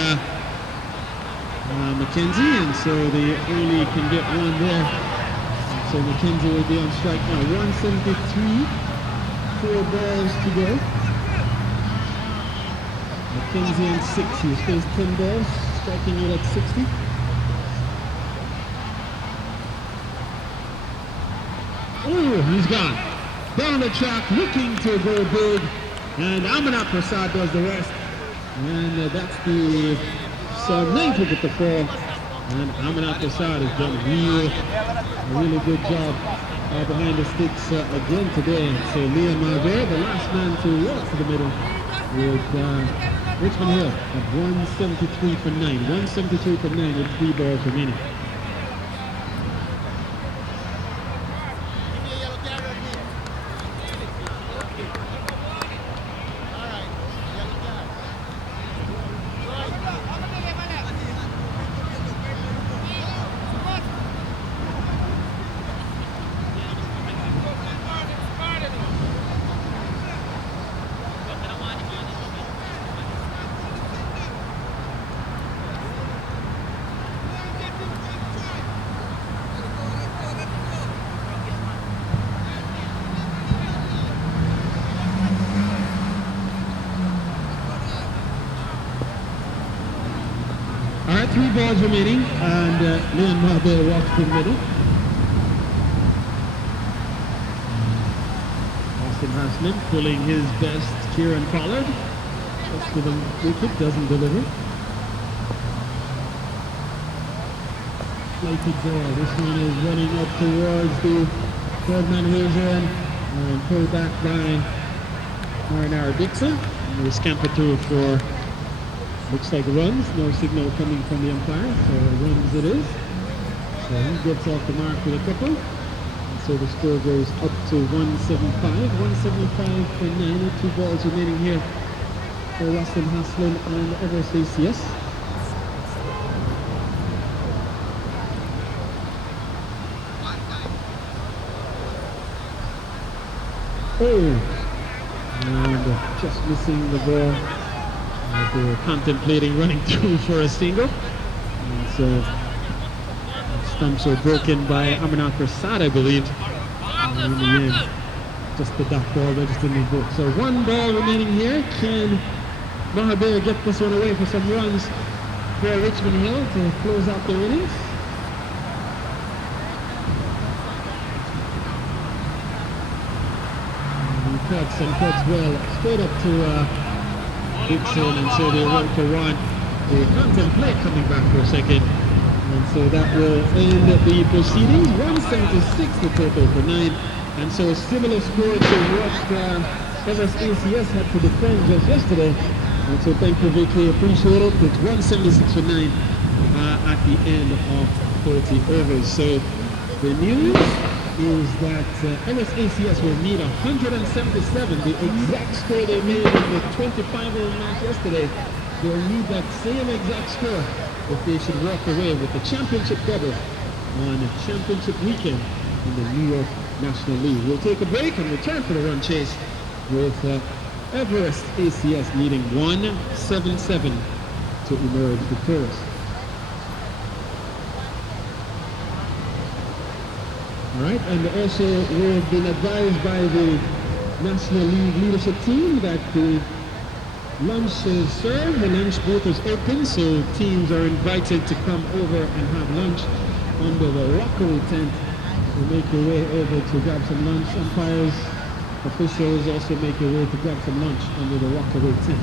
McKenzie, and so they only can get one there. And so McKenzie will be on strike now. 173, 4 balls to go. McKenzie on 6. He's faced 10 balls, striking it at 60. Oh, he's gone. Down the track, looking to go big, and Amanat Prasad does the rest. And that's the 9th wicket to fall. And Amanat Prasad has done a really good job behind the sticks again today. So Liam Marver, the last man to walk to the middle with Richmond Hill at 173 for 9. 173 for 9 with 3 balls remaining. All right, 3 balls remaining, and Leon Marble walks to the middle. Austin Haslin pulling his best. Kieran Pollard just to the wicket, doesn't deliver. Flighted ball. This one is running up towards the third man Hazen and pulled back by Marinara Dixon. And we scamper through for looks like runs, no signal coming from the umpire, so runs it is. So he gets off the mark with a couple. And so the score goes up to 175. 175 for 9, with 2 balls remaining here for Rustin Haslin and Everest ACS. Oh! And just missing the ball. They were contemplating running through for a single. And so stumps were broken by Amarnath Prasad, I believe. And in the end, just the dot ball registered in the book. So 1 ball remaining here. Can Mahabir get this one away for some runs for Richmond Hill to close out their innings? And he cuts well straight up to Dixon, and so they run for 1. They contemplate coming back for a second, and so that will end the proceedings. 176 the total for 9, and so a similar score to what Everest ACS had to defend just yesterday. And so thank you, Vicky, appreciate it. It's 176 for 9 at the end of 40 overs. So the news is that Everest ACS will need 177, the exact score they made in the 25-over match yesterday. They'll need that same exact score if they should walk away with the championship double on championship weekend in the New York National League. We'll take a break and return for the run chase with Everest ACS needing 177 to emerge victorious. All right, and also we've been advised by the National League leadership team that the lunch is served, the lunch booth is open, so teams are invited to come over and have lunch under the Rockaway tent. So make your way over to grab some lunch. Umpires, officials also make your way to grab some lunch under the Rockaway tent.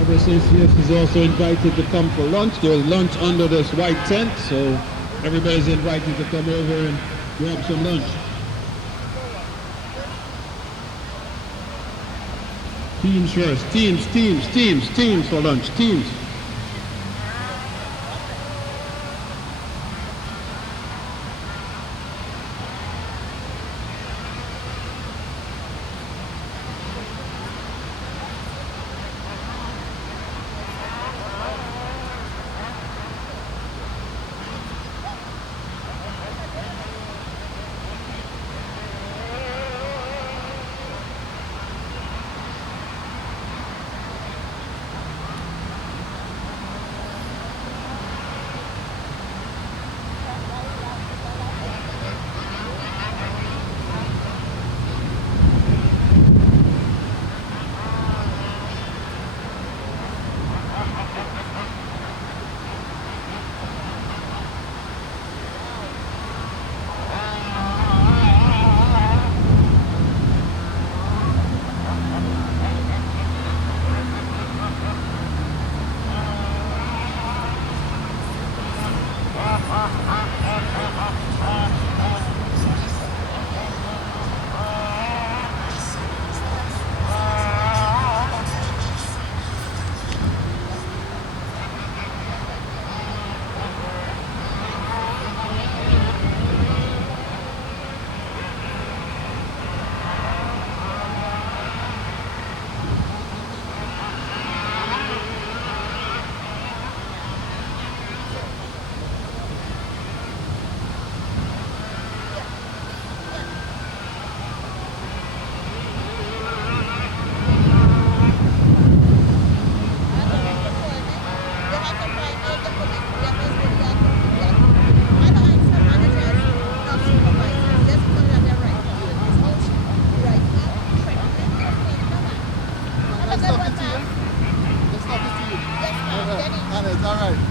Ever since CF is also invited to come for lunch. There's lunch under this white tent, so everybody's invited to come over and grab some lunch. Teams first. Teams for lunch. Teams. All right.